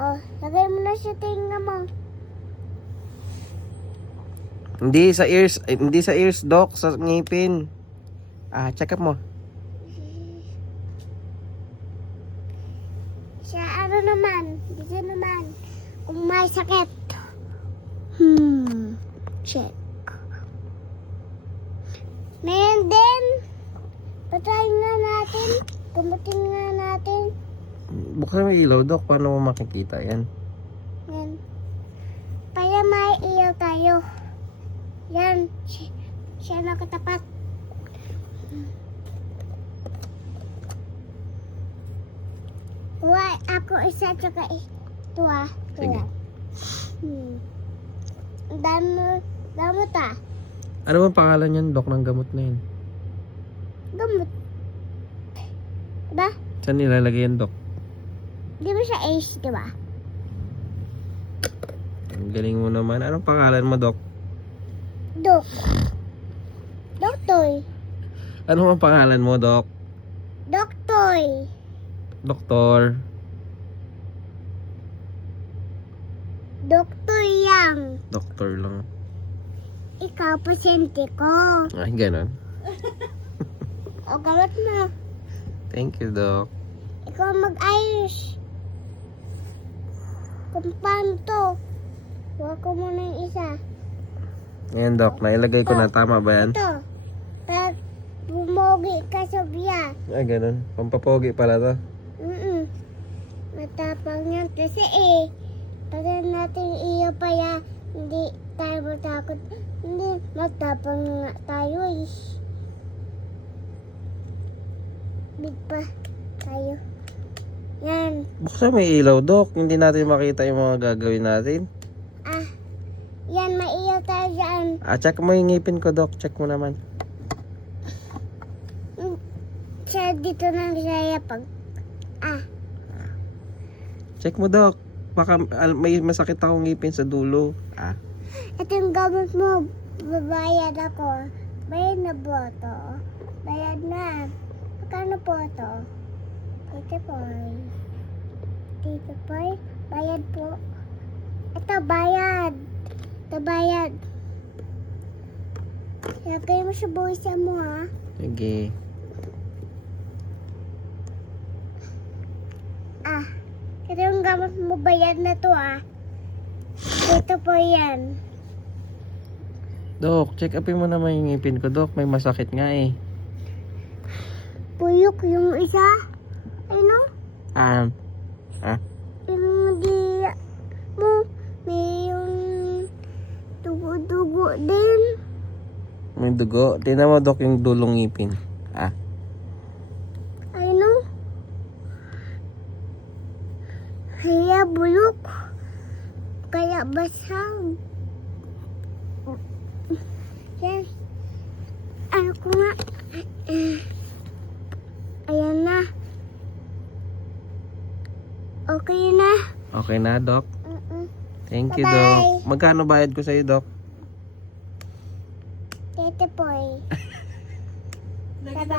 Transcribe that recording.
Oh, lagay mo na sa tinga mo. Hindi sa ears, Doc, sa ngipin. Check up mo. Sa ano naman, dito naman. Kung may sakit. Check. Ngayon din, patayin nga natin. Gamutin nga natin. Buksan mo yung ilaw, Doc. Paano mo makikita yan? Yan. Para may ilaw tayo. Yan. Siya nakatapat. Why? Ako isa tsaka ito Sige. Damo ta. Ano bang pangalan yan, Doc, ng gamot na yun? Gamot. Diba? Saan nilalagay yan, Doc? Di ba siya Ace, diba? Ang galing mo naman. Anong pangalan mo, Doc? Dok. Doktoy. Ano ang pangalan mo, Doc? Doktoy. Doktor. Doktor yang. Doktor lang. Ikaw, pasyente ko. Ay, ganun. O, gamot mo. Thank you, Doc. Ikaw mag-ayos. Kung paano to. Huwag ko muna yung isa. Ngayon, Doc, nailagay ko na. Tama ba yan? Ito. Pag bumogi ka sa biya. Ay, ganun. Pampapogi pala to. Matapang yan kasi pag natin iyo pa yan, hindi tayo matakot. Hindi, matapang nga tayo Big pa tayo. Yan. Buksan may ilaw, Doc. Hindi natin makita yung mga gagawin natin. Yan, maiyaw tayo dyan. Check mo yung ngipin ko, Doc. Check mo naman. Siya dito nang siya pag... Check mo, Doc. Baka may masakit akong ngipin sa dulo. Ito yung gamot mo. Babayad ako. Bayad na po ito. Bayad na. Magkano po ito? Tito Poy. Tito Poy, bayad po. Ito, bayad. Ito, bayad. Lagay mo sa buwisa mo, ha? Sige. Ito yung gamot mo, bayad na to, ha? Tito Poy yan. Doc, check upin mo naman yung ngipin ko, Doc. May masakit nga eh. Puyok yung isa. Ano? Yung di mo, may yung dugo-dugo din. May dugo. Tingnan mo, Doc, yung dulong ngipin. Ano? Kaya bulok. Kaya basag. Yan. Ano ko nga? Ayan na. Okay na. Okay na, Doc? Thank you, Bye-bye. Doc. Magkano bayad ko sa'yo, Doc? Tete Poy.